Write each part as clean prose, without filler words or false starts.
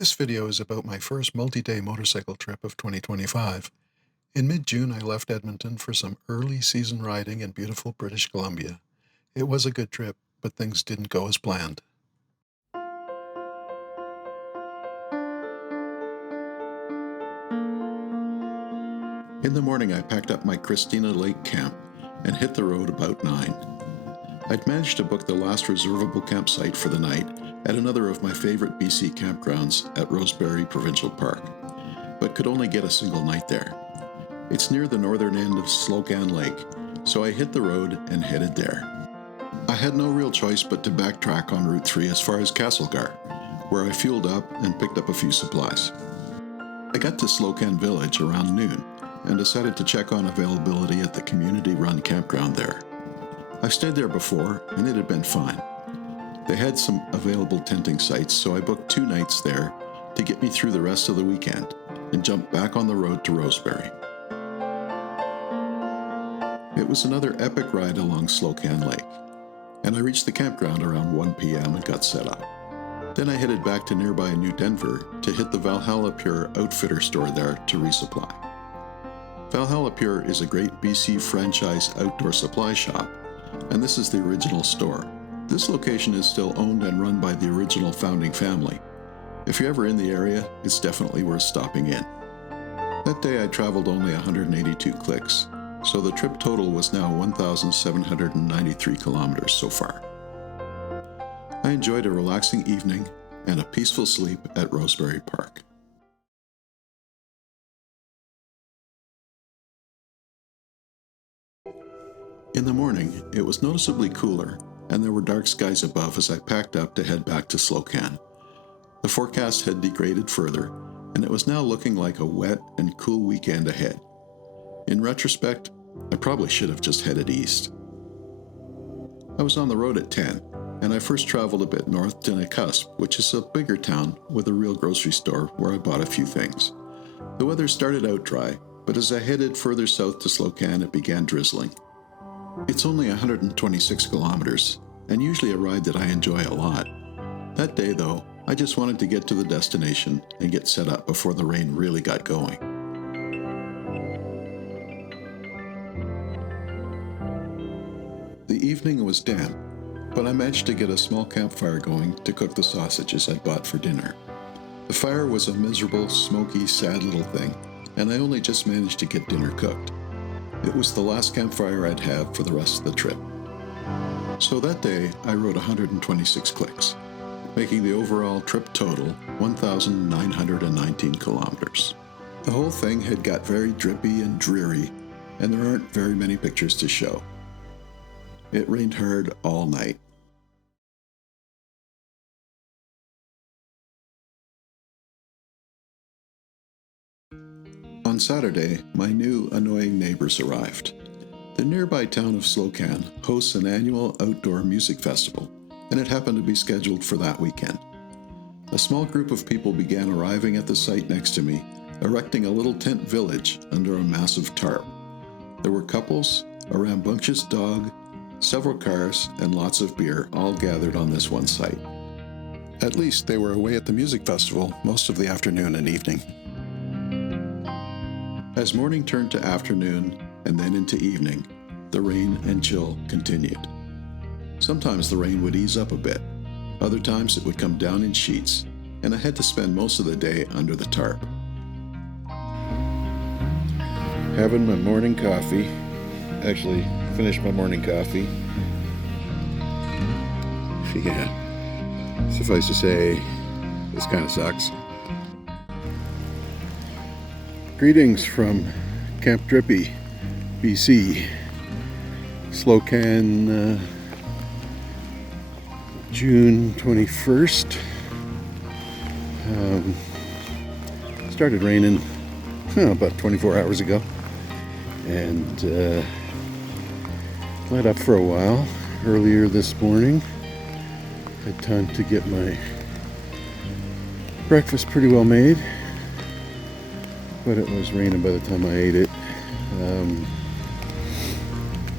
This video is about my first multi-day motorcycle trip of 2025. In mid-June, I left Edmonton for some early season riding in beautiful British Columbia. It was a good trip, but things didn't go as planned. In the morning, I packed up my Christina Lake camp and hit the road about 9. I'd managed to book the last reservable campsite for the night at another of my favorite BC campgrounds at Rosebery Provincial Park, but could only get a single night there. It's near the northern end of Slocan Lake, so I hit the road and headed there. I had no real choice but to backtrack on Route 3 as far as Castlegar, where I fueled up and picked up a few supplies. I got to Slocan Village around noon and decided to check on availability at the community-run campground there. I've stayed there before, and it had been fine. They had some available tenting sites, so I booked 2 nights there to get me through the rest of the weekend and jumped back on the road to Rosebery. It was another epic ride along Slocan Lake, and I reached the campground around 1 p.m. and got set up. Then I headed back to nearby New Denver to hit the Valhalla Pure Outfitter store there to resupply. Valhalla Pure is a great BC franchise outdoor supply shop, and this is the original store. This location is still owned and run by the original founding family. If you're ever in the area, it's definitely worth stopping in. That day I traveled only 182 clicks, so the trip total was now 1,793 kilometers so far. I enjoyed a relaxing evening and a peaceful sleep at Rosebery Park. In the morning, it was noticeably cooler, and there were dark skies above as I packed up to head back to Slocan. The forecast had degraded further, and it was now looking like a wet and cool weekend ahead. In retrospect, I probably should have just headed east. I was on the road at 10, and I first traveled a bit north to Nakusp, which is a bigger town with a real grocery store where I bought a few things. The weather started out dry, but as I headed further south to Slocan, it began drizzling. It's only 126 kilometers, and usually a ride that I enjoy a lot. That day, though, I just wanted to get to the destination and get set up before the rain really got going. The evening was damp, but I managed to get a small campfire going to cook the sausages I'd bought for dinner. The fire was a miserable, smoky, sad little thing, and I only just managed to get dinner cooked. It was the last campfire I'd have for the rest of the trip. So that day, I rode 126 clicks, making the overall trip total 1,919 kilometers. The whole thing had got very drippy and dreary, and there aren't very many pictures to show. It rained hard all night. On Saturday, my new annoying neighbors arrived. The nearby town of Slocan hosts an annual outdoor music festival, and it happened to be scheduled for that weekend. A small group of people began arriving at the site next to me, erecting a little tent village under a massive tarp. There were couples, a rambunctious dog, several cars, and lots of beer all gathered on this one site. At least they were away at the music festival most of the afternoon and evening. As morning turned to afternoon and then into evening, the rain and chill continued. Sometimes the rain would ease up a bit. Other times it would come down in sheets, and I had to spend most of the day under the tarp. Having my morning coffee. Actually, finished my morning coffee. Yeah, suffice to say, this kind of sucks. Greetings from Camp Drippy, BC. Slocan, June 21st. Started raining about 24 hours ago, and let up for a while. Earlier this morning, had time to get my breakfast pretty well made, but it was raining by the time I ate it.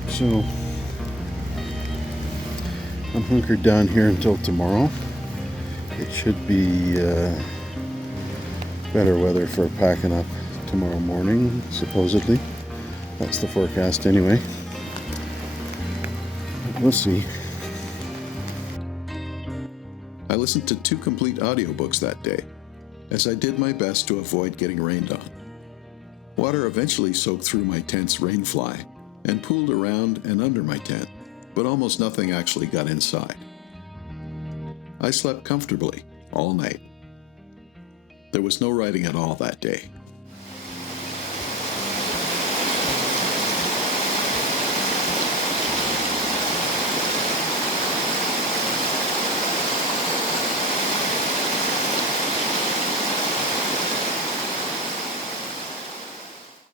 So I'm hunkered down here until tomorrow. It should be better weather for packing up tomorrow morning, supposedly. That's the forecast anyway. We'll see. I listened to 2 complete audiobooks that day, as I did my best to avoid getting rained on. Water eventually soaked through my tent's rainfly and pooled around and under my tent, but almost nothing actually got inside. I slept comfortably all night. There was no writing at all that day.